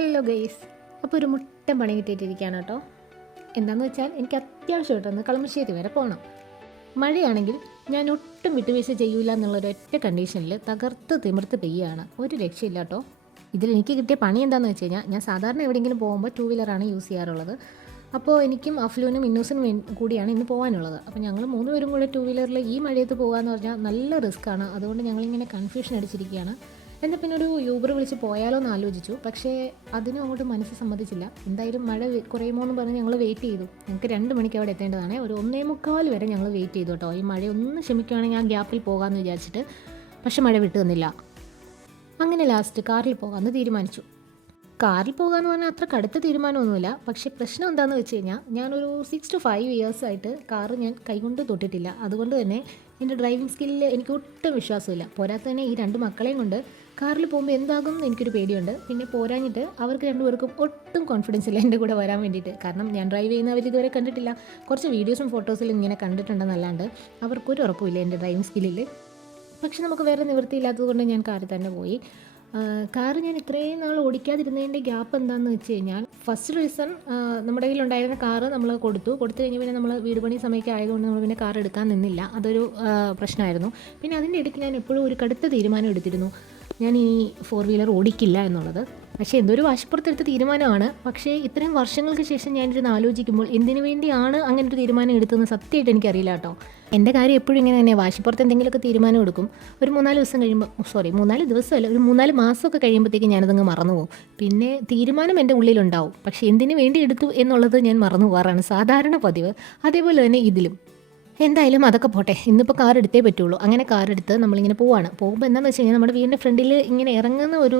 Hello guys, അപ്പോൾ ഒരു മുട്ടൻ പണി കിട്ടിയിട്ടിരിക്കുകയാണ് കേട്ടോ. എന്താണെന്ന് വെച്ചാൽ എനിക്ക് അത്യാവശ്യമായിട്ടൊന്ന് കളമശ്ശേരി വരെ പോകണം. മഴയാണെങ്കിൽ ഞാൻ ഒട്ടും വിട്ടുവീഴ്ച ചെയ്യൂല എന്നുള്ളൊരൊറ്റ കണ്ടീഷനിൽ തകർത്ത് തിമിർത്ത് പെയ്യുകയാണ്. ഒരു രക്ഷയില്ല കേട്ടോ. എനിക്ക് കിട്ടിയ പണി എന്താണെന്ന് വെച്ച് കഴിഞ്ഞാൽ, ഞാൻ സാധാരണ എവിടെയെങ്കിലും പോകുമ്പോൾ 2 വീലറാണ് യൂസ് ചെയ്യാറുള്ളത്. അപ്പോൾ എനിക്കും അഫ്ലൂനും ഇന്നൂസിനും കൂടിയാണ് ഇന്ന് പോകാനുള്ളത്. അപ്പോൾ ഞങ്ങൾ 3 പേരും കൂടെ 2 വീലറിൽ ഈ മഴയത്ത് പോകാമെന്ന് പറഞ്ഞാൽ നല്ല റിസ്ക്കാണ്. അതുകൊണ്ട് ഞങ്ങളിങ്ങനെ കൺഫ്യൂഷൻ അടിച്ചിരിക്കുകയാണ്. എന്നാൽ പിന്നെ ഒരു യൂബർ വിളിച്ച് പോയാലോ എന്ന് ആലോചിച്ചു. പക്ഷേ അതിനും അങ്ങോട്ട് മനസ്സ് സമ്മതിച്ചില്ല. എന്തായാലും മഴ കുറയുമോ എന്ന് പറഞ്ഞ് ഞങ്ങൾ വെയിറ്റ് ചെയ്തു. ഞങ്ങൾക്ക് 2 മണിക്ക് അവിടെ എത്തേണ്ടതാണ്. ഒരു 1:45 വരെ ഞങ്ങൾ വെയിറ്റ് ചെയ്തു കേട്ടോ. ഈ മഴ ഒന്ന് ക്ഷമിക്കുകയാണെങ്കിൽ ആ ഗ്യാപ്പിൽ പോകാമെന്ന് വിചാരിച്ചിട്ട്. പക്ഷെ മഴ വിട്ടു തന്നില്ല. അങ്ങനെ ലാസ്റ്റ് കാറിൽ പോകാമെന്ന് തീരുമാനിച്ചു. കാറിൽ പോകാമെന്ന് പറഞ്ഞാൽ അത്ര കടുത്ത തീരുമാനമൊന്നുമില്ല. പക്ഷേ പ്രശ്നം എന്താണെന്ന് വെച്ച് കഴിഞ്ഞാൽ, ഞാനൊരു 6 to 5 ഇയേഴ്സായിട്ട് കാറ് ഞാൻ കൈകൊണ്ട് തൊട്ടിട്ടില്ല. അതുകൊണ്ട് തന്നെ എൻ്റെ ഡ്രൈവിംഗ് സ്കില്ലിൽ എനിക്ക് ഒട്ടും വിശ്വാസമില്ല. പോരാത്ത തന്നെ ഈ 2 മക്കളെയും കൊണ്ട് കാറിൽ പോകുമ്പോൾ എന്താകും എന്ന് എനിക്കൊരു പേടിയുണ്ട്. പിന്നെ പോരാഞ്ഞിട്ട് അവർക്ക് 2 പേർക്കും ഒട്ടും കോൺഫിഡൻസ് ഇല്ല എൻ്റെ കൂടെ വരാൻ വേണ്ടിയിട്ട്. കാരണം ഞാൻ ഡ്രൈവ് ചെയ്യുന്നവർ ഇതുവരെ കണ്ടിട്ടില്ല. കുറച്ച് വീഡിയോസും ഫോട്ടോസിലും ഇങ്ങനെ കണ്ടിട്ടുണ്ടെന്നല്ലാണ്ട് അവർക്കൊരു ഉറപ്പുമില്ല എൻ്റെ ഡ്രൈവിംഗ് സ്കില്ലിൽ. പക്ഷെ നമുക്ക് വേറെ നിവൃത്തിയില്ലാത്തത് കൊണ്ട് ഞാൻ കാറിൽ തന്നെ പോയി. കാറ് ഞാൻ ഇത്രയും നാൾ ഓടിക്കാതിരുന്നതിൻ്റെ ഗ്യാപ്പ് എന്താണെന്ന് വെച്ച് കഴിഞ്ഞാൽ, ഫസ്റ്റ് റീസൺ നമ്മുടെ കയ്യിലുണ്ടായിരുന്ന കാറ് നമ്മൾ കൊടുത്തു കഴിഞ്ഞ് പിന്നെ നമ്മൾ വീട് പണി സമയമൊക്കെ ആയതുകൊണ്ട് നമ്മൾ പിന്നെ കാർ എടുക്കാൻ നിന്നില്ല. അതൊരു പ്രശ്നമായിരുന്നു. പിന്നെ അതിൻ്റെ ഇടയ്ക്ക് ഞാൻ എപ്പോഴും ഒരു കടുത്ത തീരുമാനം എടുത്തിരുന്നു, ഞാൻ ഈ 4 വീലർ ഓടിക്കില്ല എന്നുള്ളത്. പക്ഷേ എന്തൊരു വാശിപ്പുറത്തെടുത്ത തീരുമാനമാണ്. പക്ഷേ ഇത്രയും വർഷങ്ങൾക്ക് ശേഷം ഞാനിരുന്ന് ആലോചിക്കുമ്പോൾ എന്തിനു വേണ്ടിയാണ് അങ്ങനെ ഒരു തീരുമാനം എടുത്തതെന്ന് സത്യമായിട്ട് എനിക്കറിയില്ല കേട്ടോ. എൻ്റെ കാര്യം എപ്പോഴും ഇങ്ങനെ തന്നെ, വാശിപ്പുറത്ത് എന്തെങ്കിലുമൊക്കെ തീരുമാനം എടുക്കും. ഒരു 3-4 ദിവസം കഴിയുമ്പോൾ, 3-4 ദിവസമല്ല, ഒരു 3-4 മാസമൊക്കെ കഴിയുമ്പോഴത്തേക്ക് ഞാനതങ്ങ് മറന്നു പോകും. പിന്നെ തീരുമാനം എൻ്റെ ഉള്ളിലുണ്ടാവും, പക്ഷേ എന്തിനു വേണ്ടി എടുത്തു എന്നുള്ളത് ഞാൻ മറന്നു പോകാറാണ് സാധാരണ പതിവ്. അതേപോലെ തന്നെ ഇതിലും. എന്തായാലും അതൊക്കെ പോട്ടെ, ഇന്നിപ്പോൾ കാർ എടുത്തേ പറ്റുള്ളൂ. അങ്ങനെ കാർ എടുത്ത് നമ്മളിങ്ങനെ പോവുകയാണ്. പോകുമ്പോൾ എന്താണെന്ന് വെച്ച് കഴിഞ്ഞാൽ, നമ്മുടെ വീടിൻ്റെ ഫ്രണ്ടിൽ ഇങ്ങനെ ഇറങ്ങുന്ന ഒരു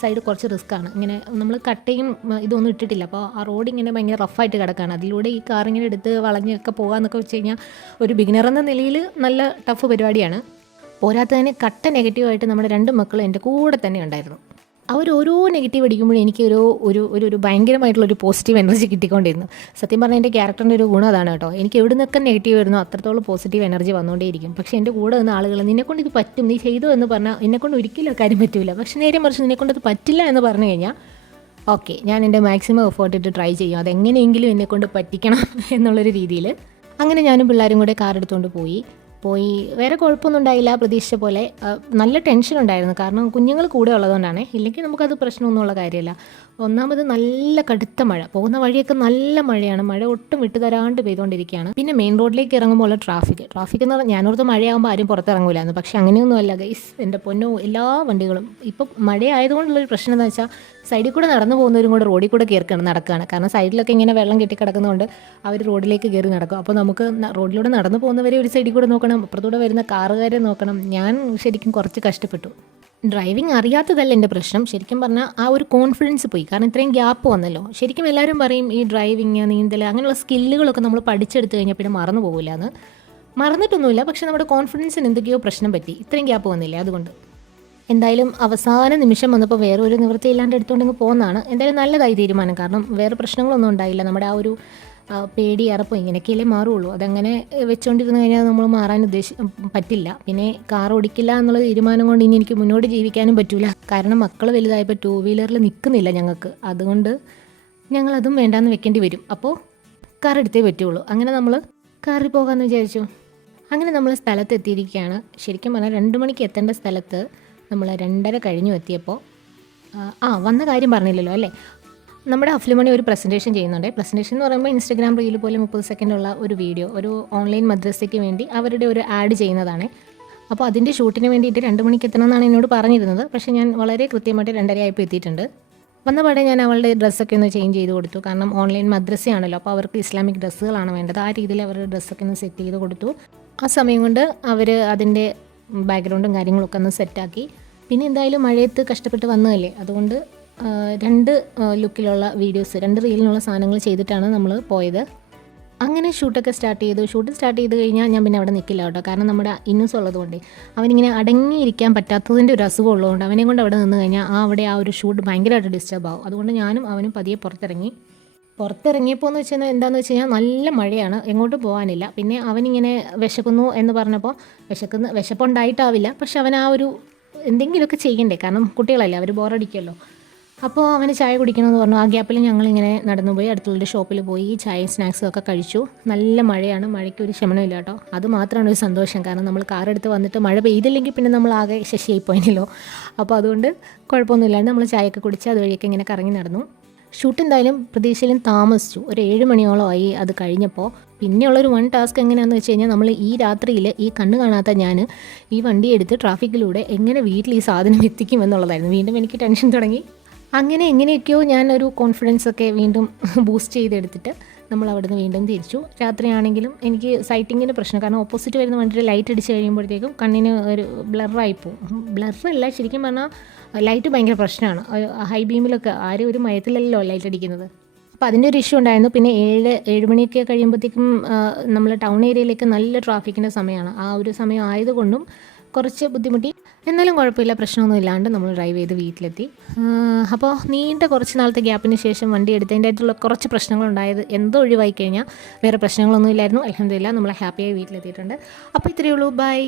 സൈഡ് കുറച്ച് റിസ്ക്കാണ്. ഇങ്ങനെ നമ്മൾ കട്ടയും ഇതൊന്നും ഇട്ടിട്ടില്ല. അപ്പോൾ ആ റോഡ് ഇങ്ങനെ ഭയങ്കര റഫായിട്ട് കിടക്കുകയാണ്. അതിലൂടെ ഈ കാർ ഇങ്ങനെ എടുത്ത് വളഞ്ഞൊക്കെ പോകാമെന്നൊക്കെ വെച്ച് കഴിഞ്ഞാൽ ഒരു ബിഗിനർ എന്ന നിലയിൽ നല്ല ടഫ് പരിപാടിയാണ്. പോരാത്തതിന് കട്ട നെഗറ്റീവായിട്ട് നമ്മുടെ 2 മക്കളും എൻ്റെ കൂടെ തന്നെ ഉണ്ടായിരുന്നു. അവർ ഓരോ നെഗറ്റീവ് അടിക്കുമ്പോഴും എനിക്ക് ഒരു ഭയങ്കരമായിട്ടുള്ളൊരു പോസിറ്റീവ് എനർജി കിട്ടിക്കൊണ്ടിരുന്നു. സത്യം പറഞ്ഞാൽ എൻ്റെ ക്യാരക്ടറിൻ്റെ ഒരു ഗുണം അതാണ് കേട്ടോ. എനിക്ക് എവിടെ നിന്നൊക്കെ നെഗറ്റീവ് വരുന്നു അത്രത്തോളം പോസിറ്റീവ് എനർജി വന്നുകൊണ്ടേയിരിക്കും. പക്ഷേ എൻ്റെ കൂടെ നിന്ന് ആളുകൾ, നിന്നെക്കൊണ്ട് ഇത് പറ്റും, നീ ചെയ്തു എന്ന് പറഞ്ഞാൽ എന്നെക്കൊണ്ട് ഒരിക്കലും കാര്യം പറ്റില്ല. പക്ഷേ നേരെ മറിച്ച് നിന്നെക്കൊണ്ട് ഇത് പറ്റില്ല എന്ന് പറഞ്ഞു കഴിഞ്ഞാൽ, ഓക്കെ, ഞാൻ എൻ്റെ മാക്സിമം എഫേർട്ട് ഇട്ട് ട്രൈ ചെയ്യും, അതെങ്ങനെയെങ്കിലും എന്നെക്കൊണ്ട് പറ്റിക്കണം എന്നുള്ളൊരു രീതിയിൽ. അങ്ങനെ ഞാനും പിള്ളേരും കൂടെ കാർ എടുത്തുകൊണ്ട് പോയി. വേറെ കുഴപ്പമൊന്നും ഉണ്ടായില്ല, പ്രതീക്ഷിച്ച പോലെ. നല്ല ടെൻഷൻ ഉണ്ടായിരുന്നു, കാരണം കുഞ്ഞുങ്ങൾ കൂടെ ഉള്ളതുകൊണ്ടാണ്. ഇല്ലെങ്കിൽ നമുക്കത് പ്രശ്നമൊന്നുമുള്ള കാര്യമല്ല. ഒന്നാമത് നല്ല കടുത്ത മഴ, പോകുന്ന വഴിയൊക്കെ നല്ല മഴയാണ്. മഴ ഒട്ടും വിട്ടുതരാണ്ട് പെയ്തുകൊണ്ടിരിക്കുകയാണ്. പിന്നെ മെയിൻ റോഡിലേക്ക് ഇറങ്ങുമ്പോൾ ട്രാഫിക് എന്ന് പറഞ്ഞാൽ, ഞാനോർത്ത് മഴയാകുമ്പോൾ ആരും പുറത്തിറങ്ങൂലായിരുന്നു. പക്ഷേ അങ്ങനെയൊന്നുമല്ല ഗൈസ്, എൻ്റെ പൊന്നോ, എല്ലാ വണ്ടികളും ഇപ്പം മഴ ആയതുകൊണ്ടുള്ളൊരു പ്രശ്നം എന്ന് വെച്ചാൽ, സൈഡിൽ കൂടെ നടന്നു പോകുന്നവരും കൂടെ റോഡിൽ കൂടെ നടക്കുകയാണ്. കാരണം സൈഡിലൊക്കെ ഇങ്ങനെ വെള്ളം കെട്ടി കിടക്കുന്നതുകൊണ്ട് അവർ റോഡിലേക്ക് കയറി നടക്കും. അപ്പോൾ നമുക്ക് റോഡിലൂടെ നടന്നു പോകുന്നവരെ ഒരു സൈഡിൽ കൂടെ നോക്കണം, അപ്പുറത്തൂടെ വരുന്ന കാറുകാരെ നോക്കണം. ഞാൻ ശരിക്കും കുറച്ച് കഷ്ടപ്പെട്ടു. ഡ്രൈവിംഗ് അറിയാത്തതല്ല എൻ്റെ പ്രശ്നം. ശരിക്കും പറഞ്ഞാൽ ആ ഒരു കോൺഫിഡൻസ് പോയി. കാരണം ഇത്രയും ഗ്യാപ്പ് വന്നല്ലോ. ശരിക്കും എല്ലാവരും പറയും ഈ ഡ്രൈവിങ്, നീന്തൽ, അങ്ങനെയുള്ള സ്കില്ലുകളൊക്കെ നമ്മൾ പഠിച്ചെടുത്ത് കഴിഞ്ഞാൽ പിന്നെ മറന്നു പോകില്ല എന്ന്. മറന്നിട്ടൊന്നുമില്ല, പക്ഷെ നമ്മുടെ കോൺഫിഡൻസിന് എന്തൊക്കെയോ പ്രശ്നം പറ്റി. ഇത്രയും ഗ്യാപ്പ് വന്നില്ലേ, അതുകൊണ്ട്. എന്തായാലും അവസാന നിമിഷം വന്നപ്പോൾ വേറെ ഒരു നിവൃത്തിയില്ലാണ്ട് എടുത്തുകൊണ്ടിങ്ങ് പോകുന്നതാണ്. എന്തായാലും നല്ലതായി തീരുമാനം. കാരണം വേറെ പ്രശ്നങ്ങളൊന്നും ഉണ്ടായില്ല. നമ്മുടെ ആ ഒരു പേടി, അറപ്പം ഇങ്ങനെയൊക്കെയല്ലേ മാറുള്ളൂ. അതങ്ങനെ വെച്ചുകൊണ്ടിരുന്ന് കഴിഞ്ഞാൽ നമ്മൾ മാറാൻ പറ്റില്ല. പിന്നെ കാർ ഓടിക്കില്ല എന്നുള്ള തീരുമാനം കൊണ്ട് ഇനി എനിക്ക് മുന്നോട്ട് ജീവിക്കാനും പറ്റില്ല. കാരണം മക്കൾ വലുതായപ്പോൾ 2 വീലറിൽ നിൽക്കുന്നില്ല ഞങ്ങൾക്ക്. അതുകൊണ്ട് ഞങ്ങളതും വേണ്ടാന്ന് വെക്കേണ്ടി വരും. അപ്പോൾ കാർ എടുത്തേ പറ്റുള്ളൂ. അങ്ങനെ നമ്മൾ കാറിൽ പോകാമെന്ന് വിചാരിച്ചു. അങ്ങനെ നമ്മൾ സ്ഥലത്ത് എത്തിയിരിക്കുകയാണ്. ശരിക്കും പറഞ്ഞാൽ 2 മണിക്ക് എത്തേണ്ട സ്ഥലത്ത് നമ്മൾ 2:30 കഴിഞ്ഞു എത്തിയപ്പോൾ, വന്ന കാര്യം പറഞ്ഞില്ലല്ലോ അല്ലേ. നമ്മുടെ അഫ്ലുമണി ഒരു പ്രസൻറ്റേഷൻ ചെയ്യുന്നുണ്ട്. പ്രസൻറ്റേഷൻ എന്ന് പറയുമ്പോൾ ഇൻസ്റ്റഗ്രാം റീൽ പോലെ 30 സെക്കൻഡുള്ള ഒരു വീഡിയോ, ഒരു ഓൺലൈൻ മദ്രസയ്ക്ക് വേണ്ടി അവരുടെ ഒരു ആഡ് ചെയ്യുന്നതാണ്. അപ്പോൾ അതിൻ്റെ ഷൂട്ടിന് വേണ്ടിയിട്ട് 2 മണിക്ക് എത്തണമെന്നാണ് എന്നോട് പറഞ്ഞിരുന്നത്. പക്ഷേ ഞാൻ വളരെ കൃത്യമായിട്ട് 2:30 ആയപ്പോൾ എത്തിയിട്ടുണ്ട്. വന്ന പാടെ ഞാൻ അവളുടെ ഡ്രസ്സൊക്കെ ഒന്ന് ചേഞ്ച് ചെയ്ത് കൊടുത്തു. കാരണം ഓൺലൈൻ മദ്രസയാണല്ലോ, അപ്പോൾ അവർക്ക് ഇസ്ലാമിക് ഡ്രസ്സുകളാണ് വേണ്ടത്. ആ രീതിയിൽ അവരുടെ ഡ്രസ്സൊക്കെ ഒന്ന് സെറ്റ് ചെയ്ത് കൊടുത്തു. ആ സമയം കൊണ്ട് അവർ അതിൻ്റെ ബാക്ക്ഗ്രൗണ്ടും കാര്യങ്ങളൊക്കെ ഒന്ന് സെറ്റാക്കി. പിന്നെ എന്തായാലും മഴയത്ത് കഷ്ടപ്പെട്ട് വന്നതല്ലേ, അതുകൊണ്ട് 2 ലുക്കിലുള്ള വീഡിയോസ്, 2 റീലിനുള്ള സാധനങ്ങൾ ചെയ്തിട്ടാണ് നമ്മൾ പോയത്. അങ്ങനെ ഷൂട്ടൊക്കെ സ്റ്റാർട്ട് ചെയ്തു. ഷൂട്ട് സ്റ്റാർട്ട് ചെയ്ത് കഴിഞ്ഞാൽ ഞാൻ പിന്നെ അവിടെ നിൽക്കില്ല കേട്ടോ. കാരണം നമ്മുടെ ഇന്നൂസ് ഉള്ളതുകൊണ്ട് അവനിങ്ങനെ അടങ്ങിയിരിക്കാൻ പറ്റാത്തതിൻ്റെ ഒരു അസുഖം ഉള്ളതുകൊണ്ട് അവനെ കൊണ്ട് അവിടെ നിന്ന് കഴിഞ്ഞാൽ അവിടെ ആ ഒരു ഷൂട്ട് ഭയങ്കരമായിട്ട് ഡിസ്റ്റർബ് ആവും. അതുകൊണ്ട് ഞാനും അവനും പതിയെ പുറത്തിറങ്ങിയപ്പോൾ എന്ന് വെച്ചാൽ എന്താണെന്ന് വെച്ച് കഴിഞ്ഞാൽ നല്ല മഴയാണ്, എങ്ങോട്ടും പോകാനില്ല. പിന്നെ അവനിങ്ങനെ വിശക്കുന്നു എന്ന് പറഞ്ഞപ്പോൾ, വിശപ്പുണ്ടായിട്ടാവില്ല, പക്ഷെ അവൻ ആ ഒരു എന്തെങ്കിലുമൊക്കെ ചെയ്യണ്ടേ, കാരണം കുട്ടികളല്ലേ, അവർ ബോറടിക്കുമല്ലോ. അപ്പോൾ അവന് ചായ കുടിക്കണമെന്ന് പറഞ്ഞു. ആ ഗ്യാപ്പിൽ ഞങ്ങളിങ്ങനെ നടന്നുപോയി അടുത്തുള്ളൊരു ഷോപ്പിൽ പോയി ചായയും സ്നാക്സും ഒക്കെ കഴിച്ചു. നല്ല മഴയാണ്, മഴയ്ക്ക് ഒരു ക്ഷമനമില്ല കേട്ടോ. അത് മാത്രമാണ് ഒരു സന്തോഷം. കാരണം നമ്മൾ കാറെടുത്ത് വന്നിട്ട് മഴ പെയ്തില്ലെങ്കിൽ പിന്നെ നമ്മൾ ആകെ ശശിയായി പോയല്ലോ. അപ്പോൾ അതുകൊണ്ട് കുഴപ്പമൊന്നുമില്ലാണ്ട് നമ്മൾ ചായയൊക്കെ കുടിച്ച് അതുവഴിയൊക്കെ ഇങ്ങനെ കറങ്ങി നടന്നു. ഷൂട്ട് എന്തായാലും പ്രതീക്ഷയിലും താമസിച്ചു. ഒരു 7 മണിയോളമായി അത് കഴിഞ്ഞപ്പോൾ. പിന്നെയുള്ളൊരു ടാസ്ക് എങ്ങനെയാണെന്ന് വെച്ച് കഴിഞ്ഞാൽ നമ്മൾ ഈ രാത്രിയിൽ ഈ കണ്ണ് കാണാത്ത ഞാൻ ഈ വണ്ടി എടുത്ത് ട്രാഫിക്കിലൂടെ എങ്ങനെ വീട്ടിൽ ഈ സാധനം എത്തിക്കുമെന്നുള്ളതായിരുന്നു. വീണ്ടും എനിക്ക് ടെൻഷൻ തുടങ്ങി. അങ്ങനെ എങ്ങനെയൊക്കെയോ ഞാനൊരു കോൺഫിഡൻസ് ഒക്കെ വീണ്ടും ബൂസ്റ്റ് ചെയ്തെടുത്തിട്ട് നമ്മൾ അവിടുന്ന് വീണ്ടും തിരിച്ചു. രാത്രിയാണെങ്കിലും എനിക്ക് സൈറ്റിങ്ങിന് പ്രശ്നം, കാരണം ഓപ്പോസിറ്റ് വരുന്ന വണ്ടിയിൽ ലൈറ്റ് അടിച്ച് കഴിയുമ്പോഴത്തേക്കും കണ്ണിന് ഒരു ബ്ലറായി പോകും. ബ്ലറല്ല, ശരിക്കും പറഞ്ഞാൽ ലൈറ്റ് ഭയങ്കര പ്രശ്നമാണ്. ഹൈ ബീമിലൊക്കെ ആരും ഒരു മയത്തിലല്ലോ ലൈറ്റ് അടിക്കുന്നത്. അപ്പോൾ അതിൻ്റെ ഒരു ഇഷ്യൂ ഉണ്ടായിരുന്നു. പിന്നെ 7 മണിയൊക്കെ കഴിയുമ്പോഴത്തേക്കും നമ്മൾ ടൗൺ ഏരിയയിലേക്ക് നല്ല ട്രാഫിക്കിൻ്റെ സമയമാണ്. ആ ഒരു സമയം ആയതുകൊണ്ടും കുറച്ച് ബുദ്ധിമുട്ടി. എന്നാലും കുഴപ്പമില്ല, പ്രശ്നമൊന്നും ഇല്ലാണ്ട് നമ്മൾ ഡ്രൈവ് ചെയ്ത് വീട്ടിലെത്തി. അപ്പോൾ നീണ്ട കുറച്ച് നാളത്തെ ഗ്യാപ്പിന് ശേഷം വണ്ടി എടുത്തതിൻ്റെ ആയിട്ടുള്ള കുറച്ച് പ്രശ്നങ്ങളുണ്ടായത് എന്തോ ഒഴിവായി കഴിഞ്ഞാൽ വേറെ പ്രശ്നങ്ങളൊന്നും ഇല്ലായിരുന്നു. അൽഹംദുലില്ലാ നമ്മൾ ഹാപ്പിയായി വീട്ടിലെത്തിയിട്ടുണ്ട്. അപ്പോൾ ഇത്രയേ ഉള്ളൂ. ബൈ.